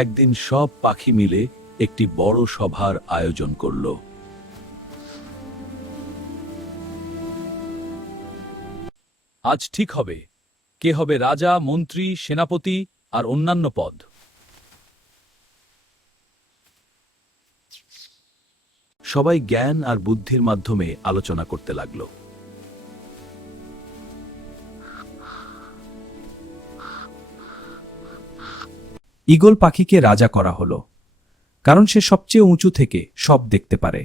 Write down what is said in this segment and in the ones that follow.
একদিন সব পাখি মিলে একটি বড় সভার আয়োজন করল। আজ ঠিক হবে কে হবে রাজা, মন্ত্রী, সেনাপতি আর অন্যান্য পদ। সবাই জ্ঞান আর বুদ্ধির মাধ্যমে আলোচনা করতে লাগল। ঈগল পাখিকে রাজা করা হলো, কারণ সে সবচেয়ে উঁচু থেকে সব দেখতে পারে।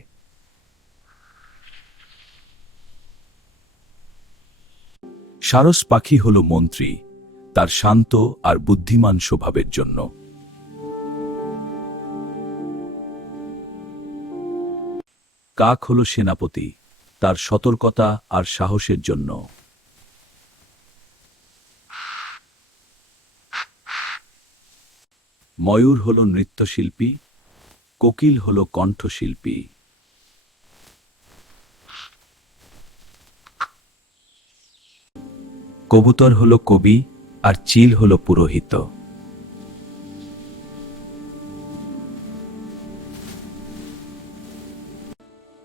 সারস পাখি হল মন্ত্রী, তার শান্ত আর বুদ্ধিমান স্বভাবের জন্য। কাক হল সেনাপতি, তার সতর্কতা আর সাহসের জন্য। ময়ূর হল নৃত্যশিল্পী, কোকিল হল কণ্ঠশিল্পী। কবুতর হল কবি আর চিল হল পুরোহিত।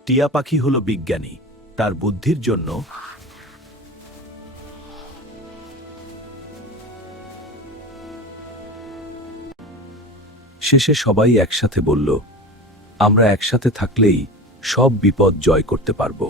টিয়া পাখি হল বিজ্ঞানী, তার বুদ্ধির জন্য। শেষে সবাই একসাথে বলল, আমরা একসাথে থাকলেই সব বিপদ জয় করতে পারব।